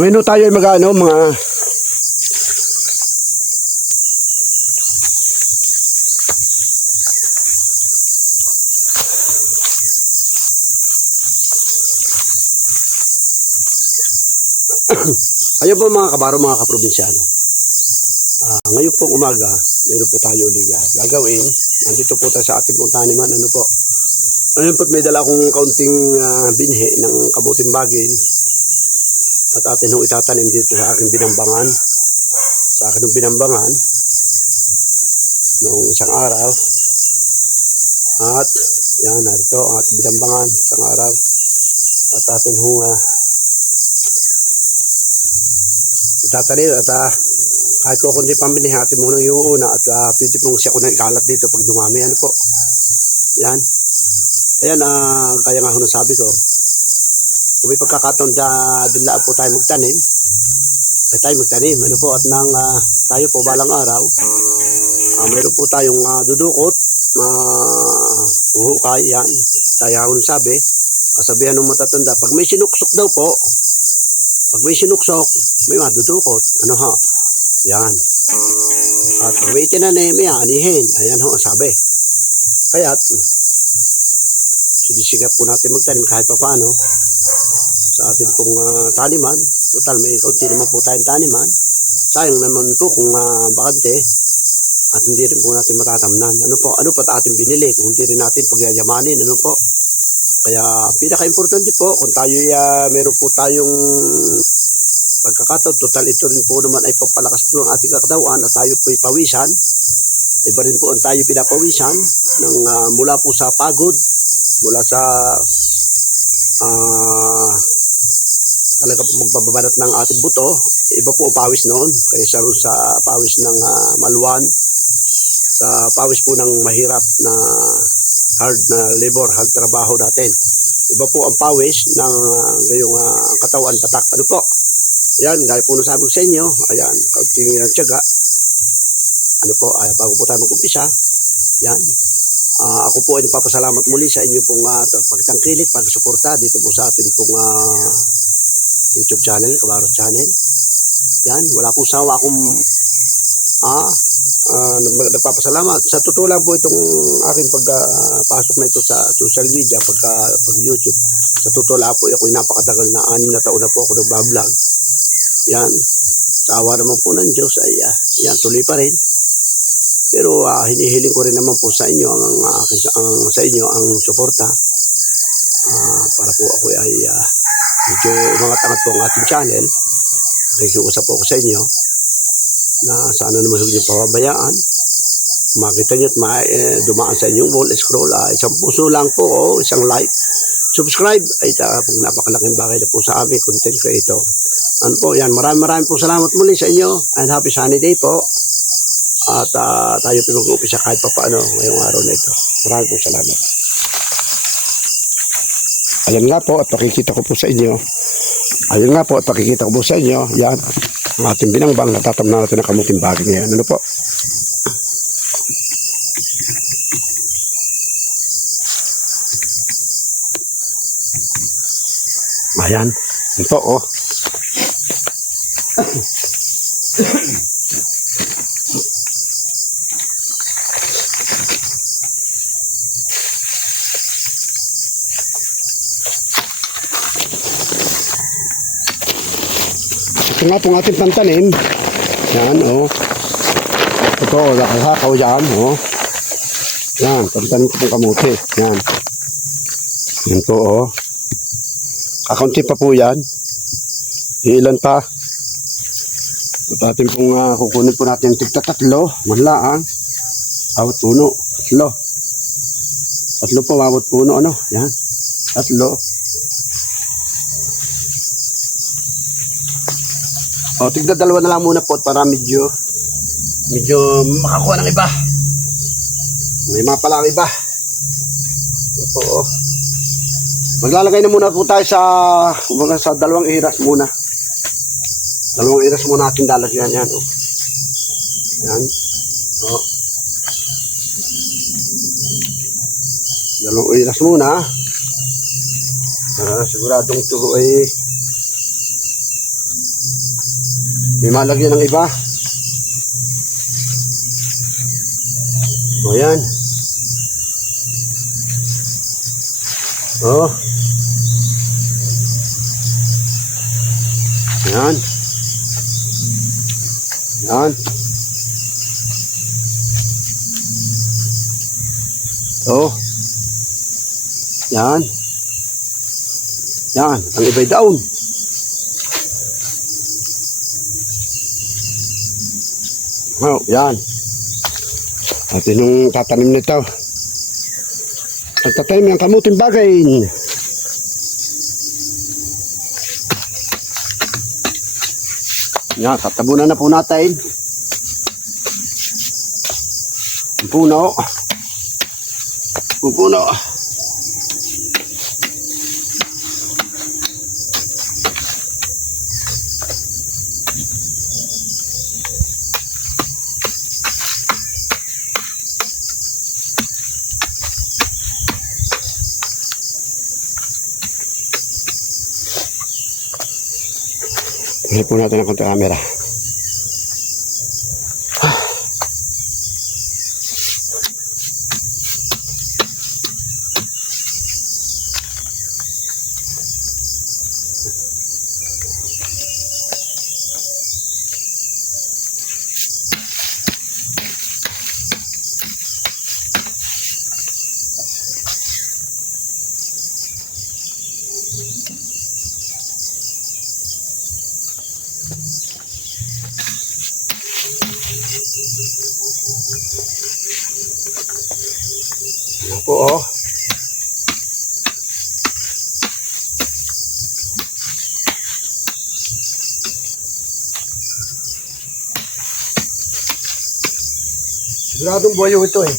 Ngayon tayo ay mga ayun po mga kabaro, mga kaprobinsyano. Ngayon pong umaga, meron po tayo ulit gagawin. Nandito po tayo sa ating pong taniman. Ano po? Ayun po, may dala akong kaunting binhi ng kabuting bagil. At atin hong itatanim dito sa aking binambangan. Sa aking binambangan. Noong isang araw. At, yan, narito ang ating binambangan isang araw. At atin hong itatanim at kahit ko kundi pambili atin muna yung una at pwede pong siya ko na ikalat dito pag dumami. Ano po? Yan. Ayan, kaya nga sabi ko, kung may pagkakataon dinlaan po tayo magtanim, ay tayo magtanim. Ano po? At nang tayo po balang araw, mayroon po tayong dudukot, uhukay, yan. Kaya ako sabi, kasabihan ng matatanda, pag may sinuksok daw po, pag may sinuksok, may madudukot. Ano ha? Yan. At pag may tinanim, may anihin. Ayan ho, sabi. Kaya, sinisigap po natin magtanim kahit pa paano sa ating pong taniman. Total, may kaunti naman po tayong taniman. Sayang naman po kung bakante at hindi rin po natin matatamnan. Ano po? Ano pa ating binili kung hindi rin natin pagyayamanin? Ano po? Kaya, pinaka-importante po, kung tayo meron po tayong pagkakataon, total ito rin po naman ay pampalakas po ang ating katawan at tayo po'y pawisan. Iba rin po ang tayo pinapawisan ng, mula po sa pagod, mula sa talaga magbababanat ng ating buto. Iba po ang pawis noon kaysa sa pawis ng maluwan, sa pawis po ng mahirap na hard na labor, hard trabaho natin. Iba po ang pawis ng ngayong katawan, tatak. Ano po? Yan, dahil po nasabi ko sa inyo, ayan, kaunting tiyaga. Ano po, bago po tayo mag-umpisa, yan. Ako po ay nagpapasalamat muli sa inyo pong pagtangkilik, pagsuporta dito po sa ating pong YouTube channel, Kabaro Channel. Yan, wala pong sawa akong nagpapasalamat. Sa totoo lang po itong aking pagpasok na ito sa social media, pag YouTube. Sa totoo lang po, ako'y napakatagal na 6 na taon na po ako nagbablog. Yan, sa awa naman po ng Diyos ay yan, tuloy pa rin. Pero hinihiling ko rin naman po sa inyo sa inyo ang suporta para po ako ay medyo umangat-angat po ang ating channel. Nakikiusap po ako sa inyo na sana naman huwag niyo pababayaan. Makita niyo at dumaan sa inyong wall scroll, isang puso lang po o isang like. Subscribe ay napakalaking bagay na po sa aming content creator. Ano po, yan, maraming po salamat muli sa inyo and happy sunny day po. At tayo pinag-uupisa kahit pa paano ngayong araw na ito. Maraming po salamat. Ayan nga po at pakikita ko po sa inyo. Ayan nga po at pakikita ko po sa inyo. Yan, ang ating binangbang, natatamnan natin ang kamuting bagay ngayon. Ano po? Ayan, ito oh. Ito nga itong ating pantanim. Yan, oh. Ito, nakahakaw yan, oh. Yan, pantanim ko itong kamuti. Yan. Yan po, oh. Kakaunti pa po yan. Ilan pa. At atin pong kukunin po natin tigta-tatlo. Manlaang. Bawat puno. Tatlo. Tatlo po, bawat puno, ano. Yan. Tatlo. O, tigda-dalawa na lang muna po para medyo makakuha ng iba. May mga pala ang iba. Ito po, oh. Maglalagay na muna po tayo sa dalawang iras muna. Dalawang iras muna ating lalagyan yan. Oh. Yan. Oh. Dalawang iras muna. Siguradong ito ay May malagyan ng iba. O yan. O. Yan. Yan. O. Yan. Yan. Ang iba'y down. O. Yan. At yung tatanim nito. Ang tatanim ng kamuting bagay. Yan, tatabunan na po natin. Puno. Puno. Tingnan po natin ang konti camera. Yan po oh. Siguradong buhayo ito eh.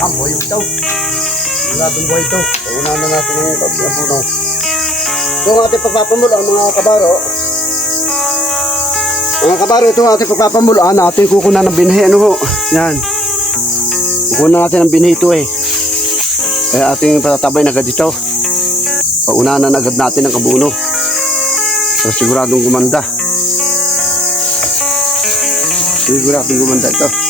Ang buhay ito. Siguradong buhay ito. Paunahan na natin ang puno. So ang ating pagpapamulaan mga kabaro. Mga kabaro, ito ang ating pagpapamulaan. Ating kukunan ng binhi. Ano ho? Yan. Kukunan natin ng binhi ito eh. Kaya ating patatabay na agad dito. Paunahan na agad natin ang kabuno. So siguradong gumanda. Siguradong gumanda ito.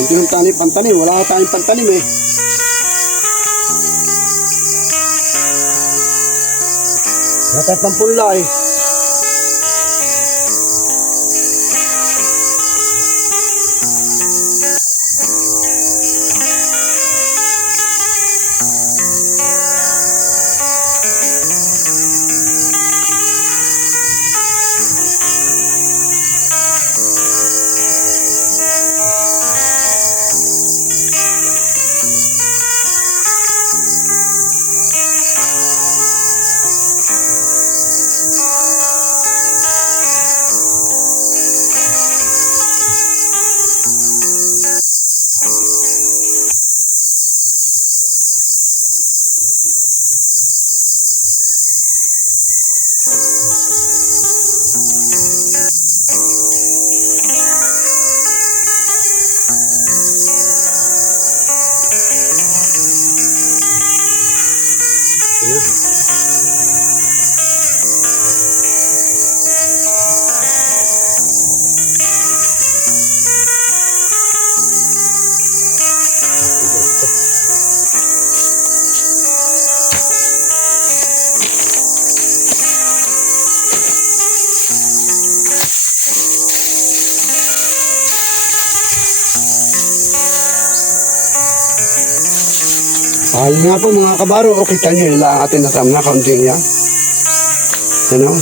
Kunti yung pantanim, wala ka tayong pantanim eh. Wala tayong pampunla eh. Ayun nga po mga kabaro, o kita nyo, nila atin na kaunting yan. Yan o.